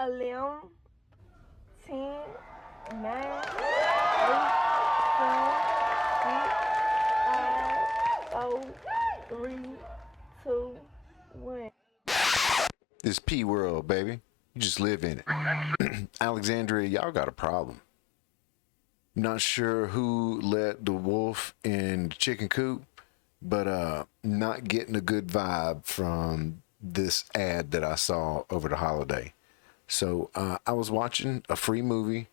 11, 10, 9, 8, 7, 6, 5, 4, 3, 2, 1. This P world, baby. You just live in it. Alexandria, y'all got a problem. Not sure who let the wolf in the chicken coop, but not getting a good vibe from this ad that I saw over the holiday. So I was watching a free movie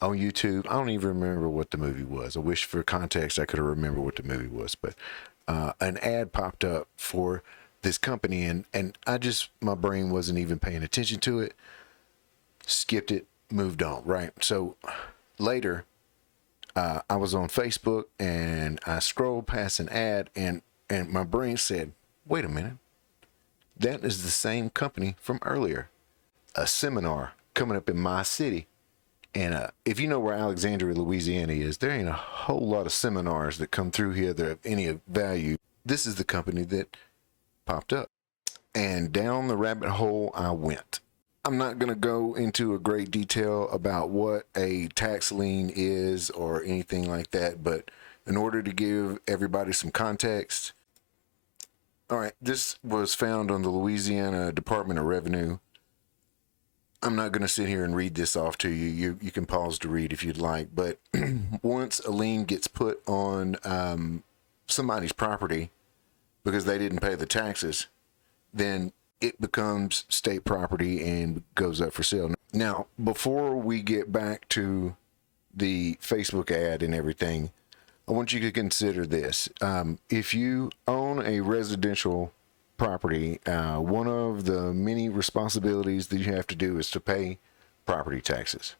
on YouTube. I don't even remember what the movie was. I wish for context I could have remembered what the movie was, but an ad popped up for this company, and I just, my brain wasn't even paying attention to it. Skipped it, moved on, right? So later, I was on Facebook and I scrolled past an ad, and my brain said, wait a minute, that is the same company from earlier. A seminar coming up in my city. And if you know where Alexandria, Louisiana is, there ain't a whole lot of seminars that come through here that are of any value. This is the company that popped up. And down the rabbit hole I went. I'm not going to go into a great detail about what a tax lien is or anything like that, but in order to give everybody some context, all right, this was found on the Louisiana Department of Revenue. I'm not going to sit here and read this off to you. You can pause to read if you'd like, but once a lien gets put on somebody's property because they didn't pay the taxes, then it becomes state property and goes up for sale. Now, before we get back to the Facebook ad and everything, I want you to consider this. If you own a residential property, one of the many responsibilities that you have to do is to pay property taxes.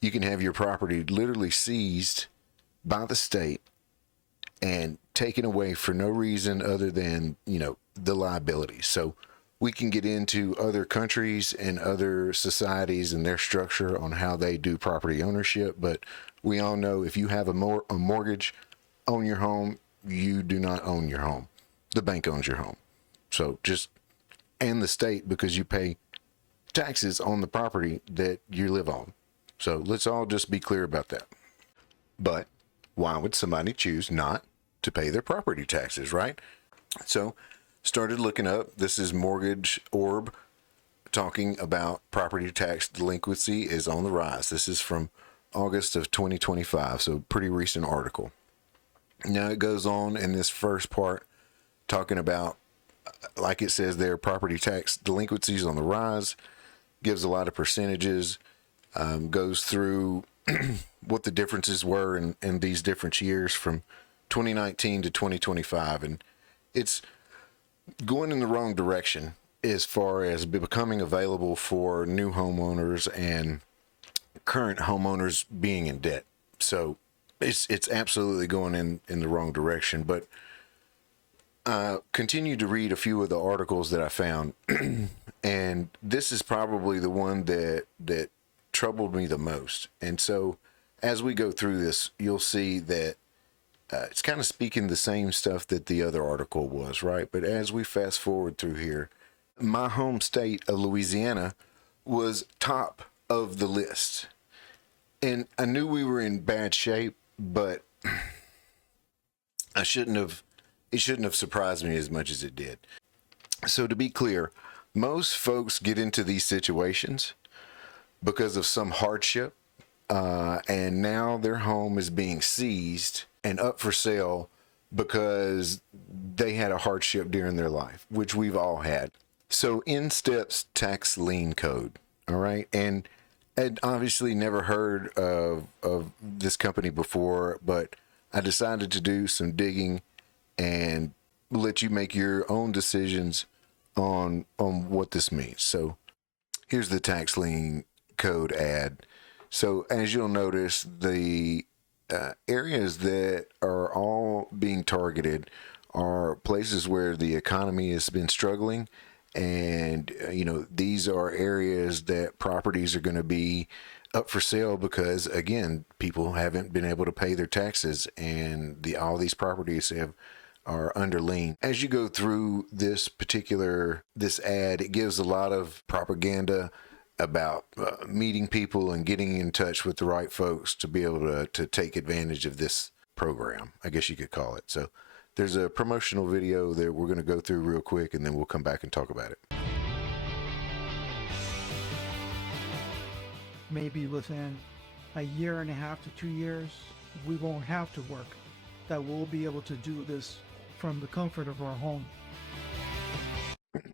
You can have your property literally seized by the state and taken away for no reason other than, the liability. So we can get into other countries and other societies and their structure on how they do property ownership, but we all know if you have a mortgage on your home, you do not own your home. The bank owns your home. So and the state, because you pay taxes on the property that you live on. So let's all just be clear about that. But why would somebody choose not to pay their property taxes, right? So started looking up. This is Mortgage Orb talking about property tax delinquency is on the rise. This is from August of 2025, so pretty recent article. Now it goes on in this first part talking about, like it says there, property tax delinquencies on the rise, gives a lot of percentages, goes through what the differences were in these different years from 2019 to 2025, and it's going in the wrong direction as far as becoming available for new homeowners and current homeowners being in debt. So it's absolutely going in the wrong direction. But continue to read a few of the articles that I found, and this is probably the one that troubled me the most. And so as we go through this, you'll see that it's kind of speaking the same stuff that the other article was, right? But as we fast forward through here, my home state of Louisiana was top of the list. And I knew we were in bad shape, but it shouldn't have surprised me as much as it did. So to be clear, most folks get into these situations because of some hardship, and now their home is being seized and up for sale because they had a hardship during their life, which we've all had. So in steps tax lien code. All right. And I'd obviously never heard of this company before, but I decided to do some digging and let you make your own decisions on what this means. So here's the tax lien code ad. So as you'll notice, the areas that are all being targeted are places where the economy has been struggling, and these are areas that properties are going to be up for sale because, again, people haven't been able to pay their taxes, and all these properties are under lien. As you go through this ad, it gives a lot of propaganda about meeting people and getting in touch with the right folks to be able to take advantage of this program, I guess you could call it. So there's a promotional video that we're going to go through real quick, and then we'll come back and talk about it. Maybe within a year and a half to 2 years, we won't have to work, that we'll be able to do this from the comfort of our home.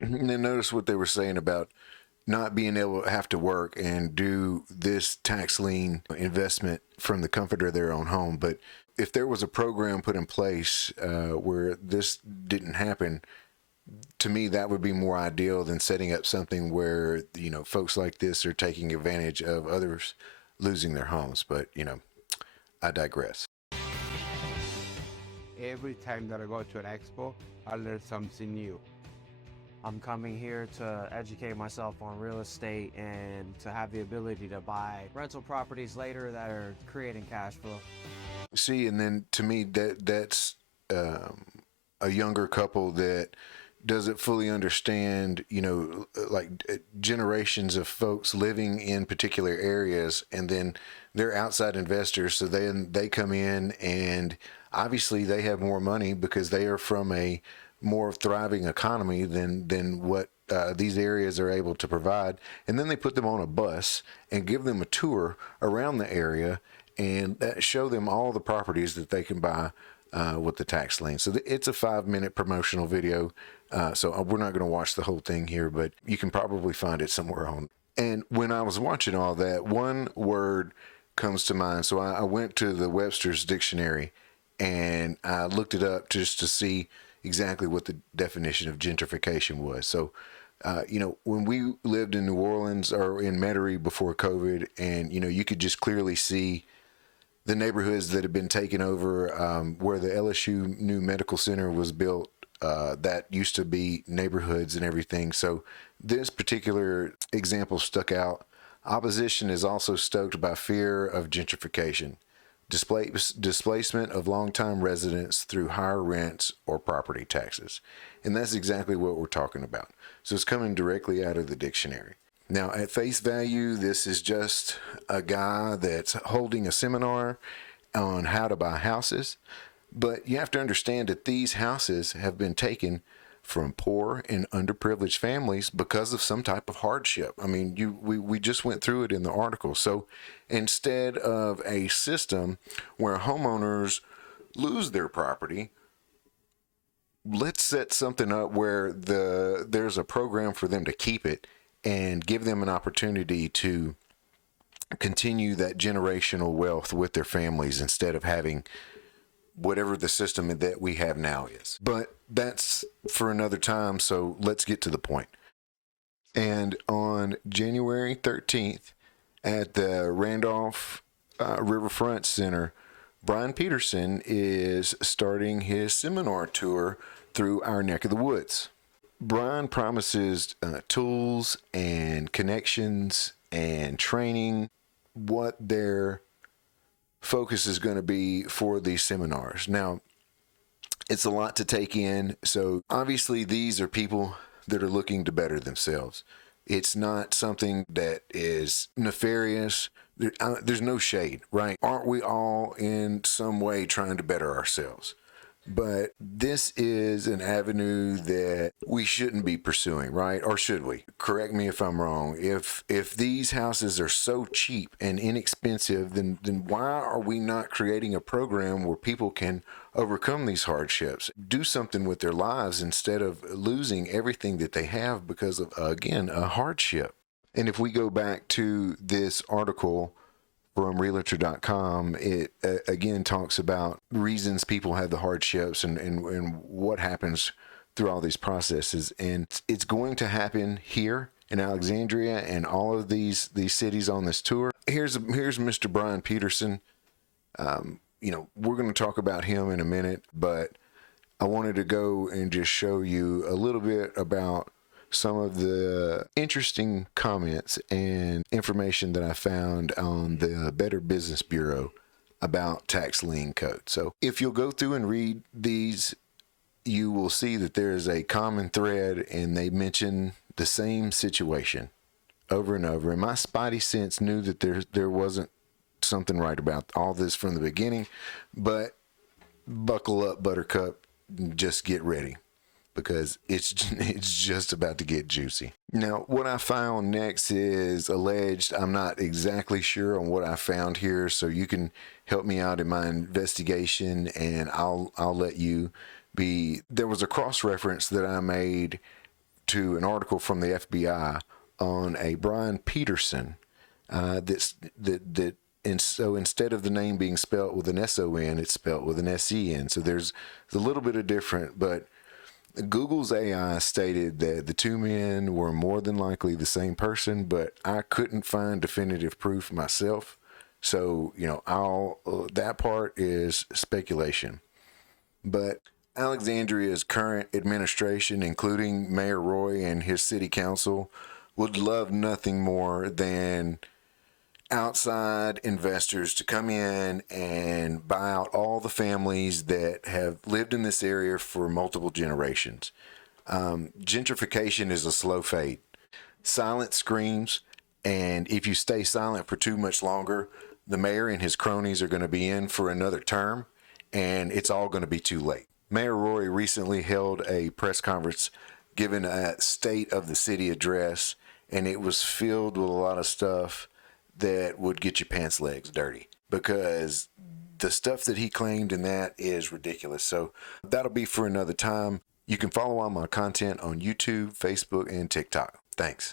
And then notice what they were saying about not being able to have to work and do this tax lien investment from the comfort of their own home. But if there was a program put in place where this didn't happen, to me, that would be more ideal than setting up something where, you know, folks like this are taking advantage of others losing their homes. But, you know, I digress. Every time that I go to an expo, I learn something new. I'm coming here to educate myself on real estate and to have the ability to buy rental properties later that are creating cash flow. See, and then to me, that's a younger couple that doesn't fully understand, you know, like generations of folks living in particular areas, and then they're outside investors. So then they come in, and obviously they have more money because they are from a more thriving economy than what these areas are able to provide. And then they put them on a bus and give them a tour around the area and show them all the properties that they can buy with the tax lien. So it's a 5-minute promotional video. So we're not going to watch the whole thing here, but you can probably find it somewhere on. And when I was watching all that, one word comes to mind. So I went to the Webster's Dictionary and I looked it up just to see exactly what the definition of gentrification was. So, you know, when we lived in New Orleans or in Metairie before COVID, and, you know, you could just clearly see the neighborhoods that had been taken over, where the LSU new medical center was built, that used to be neighborhoods and everything. So this particular example stuck out. Opposition is also stoked by fear of gentrification, displacement of longtime residents through higher rents or property taxes. And that's exactly what we're talking about. So it's coming directly out of the dictionary. Now, at face value, this is just a guy that's holding a seminar on how to buy houses. But you have to understand that these houses have been taken from poor and underprivileged families because of some type of hardship. I mean, we just went through it in the article. So instead of a system where homeowners lose their property, let's set something up where there's a program for them to keep it and give them an opportunity to continue that generational wealth with their families instead of having whatever the system that we have now is. But that's for another time, so let's get to the point. And on January 13th at the Randolph Riverfront Center, Brian Peterson is starting his seminar tour through our neck of the woods. Brian promises tools and connections and training, what their focus is going to be for these seminars. Now, it's a lot to take in. So obviously these are people that are looking to better themselves. It's not something that is nefarious. There's no shade, right? Aren't we all in some way trying to better ourselves? But this is an avenue that we shouldn't be pursuing, right? Or should we? Correct me if I'm wrong. If these houses are so cheap and inexpensive, then why are we not creating a program where people can overcome these hardships, do something with their lives instead of losing everything that they have because of, again, a hardship? And if we go back to this article from Realtor.com, it again talks about reasons people have the hardships and what happens through all these processes. And it's going to happen here in Alexandria and all of these cities on this tour. Here's Mr. Brian Peterson. You know, we're going to talk about him in a minute, but I wanted to go and just show you a little bit about some of the interesting comments and information that I found on the Better Business Bureau about tax lien code. So if you'll go through and read these, you will see that there is a common thread and they mention the same situation over and over, and my spidey sense knew that there wasn't something right about all this from the beginning. But buckle up, Buttercup, just get ready, because it's just about to get juicy. Now, what I found next is alleged. I'm not exactly sure on what I found here, so you can help me out in my investigation, and I'll let you be. There was a cross-reference that I made to an article from the FBI on a Brian Peterson, and so instead of the name being spelt with an S-O-N, it's spelt with an S-E-N. So there's a little bit of different, but Google's AI stated that the two men were more than likely the same person, but I couldn't find definitive proof myself. So, that part is speculation. But Alexandria's current administration, including Mayor Roy and his city council, would love nothing more than outside investors to come in and buy out all the families that have lived in this area for multiple generations. Gentrification is a slow fade. Silence screams, and if you stay silent for too much longer, the mayor and his cronies are going to be in for another term, and it's all going to be too late. Mayor Roy recently held a press conference giving a state of the city address, and it was filled with a lot of stuff that would get your pants legs dirty, because the stuff that he claimed in that is ridiculous. So that'll be for another time. You can follow all my content on YouTube, Facebook, and TikTok. Thanks.